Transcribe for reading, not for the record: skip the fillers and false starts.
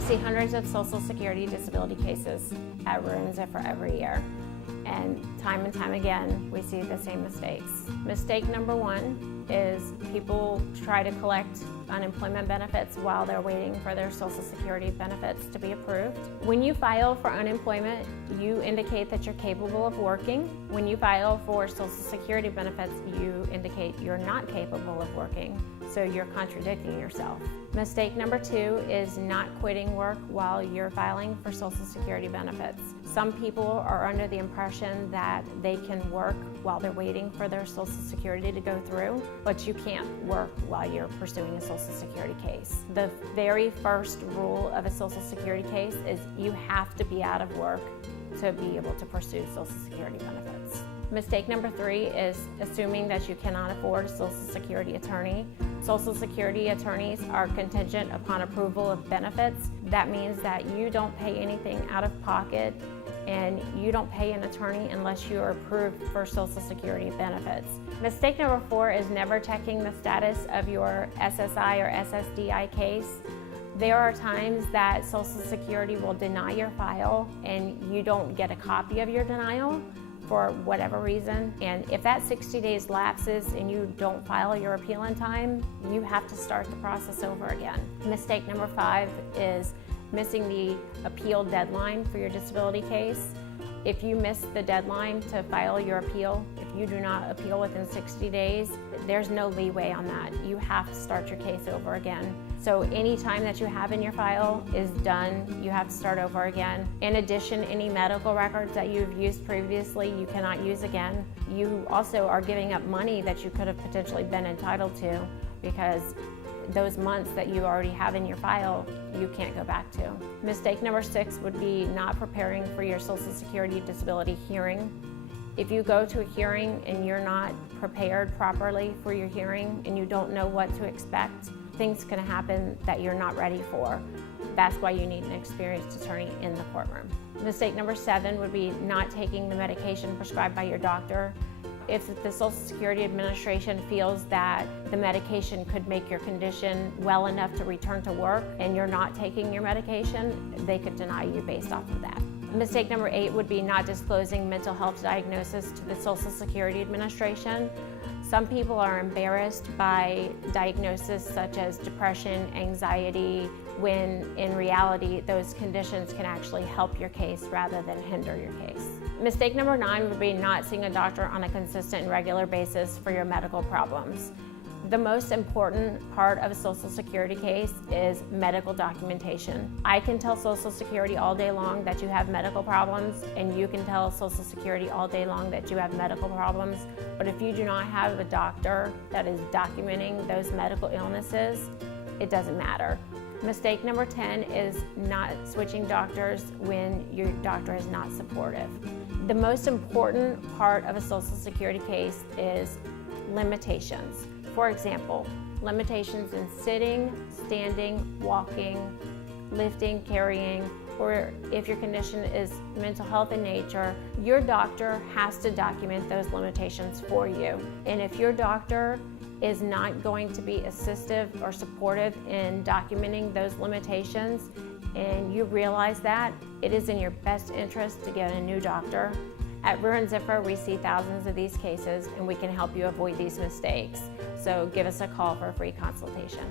We see hundreds of Social Security disability cases at Rue Ziffra every year. And time again, we see the same mistakes. Mistake number one is people try to collect unemployment benefits while they're waiting for their Social Security benefits to be approved. When you file for unemployment, you indicate that you're capable of working. When you file for Social Security benefits, you indicate you're not capable of working, so you're contradicting yourself. Mistake number two is not quitting work while you're filing for Social Security benefits. Some people are under the impression that they can work while they're waiting for their Social Security to go through, but you can't work while you're pursuing a Social Security case. The very first rule of a Social Security case is you have to be out of work to be able to pursue Social Security benefits. Mistake number three is assuming that you cannot afford a Social Security attorney. Social Security attorneys are contingent upon approval of benefits. That means that you don't pay anything out of pocket and you don't pay an attorney unless you are approved for Social Security benefits. Mistake number four is never checking the status of your SSI or SSDI case. There are times that Social Security will deny your file and you don't get a copy of your denial for whatever reason, and if that 60 days lapses and you don't file your appeal in time, you have to start the process over again. Mistake number five is missing the appeal deadline for your disability case. If you miss the deadline to file your appeal, if you do not appeal within 60 days, there's no leeway on that. You have to start your case over again. So any time that you have in your file is done, you have to start over again. In addition, any medical records that you've used previously, you cannot use again. You also are giving up money that you could have potentially been entitled to because those months that you already have in your file, you can't go back to. Mistake number six would be not preparing for your Social Security disability hearing. If you go to a hearing and you're not prepared properly for your hearing and you don't know what to expect, things can happen that you're not ready for. That's why you need an experienced attorney in the courtroom. Mistake number seven would be not taking the medication prescribed by your doctor. If the Social Security Administration feels that the medication could make your condition well enough to return to work and you're not taking your medication, they could deny you based off of that. Mistake number eight would be not disclosing mental health diagnosis to the Social Security Administration. Some people are embarrassed by diagnoses such as depression, anxiety, when in reality those conditions can actually help your case rather than hinder your case. Mistake number nine would be not seeing a doctor on a consistent and regular basis for your medical problems. The most important part of a Social Security case is medical documentation. I can tell Social Security all day long that you have medical problems, and you can tell Social Security all day long that you have medical problems, but if you do not have a doctor that is documenting those medical illnesses, it doesn't matter. Mistake number 10 is not switching doctors when your doctor is not supportive. The most important part of a Social Security case is limitations. For example, limitations in sitting, standing, walking, lifting, carrying, or if your condition is mental health in nature, your doctor has to document those limitations for you. And if your doctor is not going to be assistive or supportive in documenting those limitations, and you realize that, it is in your best interest to get a new doctor. At Rue Ziffra, we see thousands of these cases, and we can help you avoid these mistakes. So give us a call for a free consultation.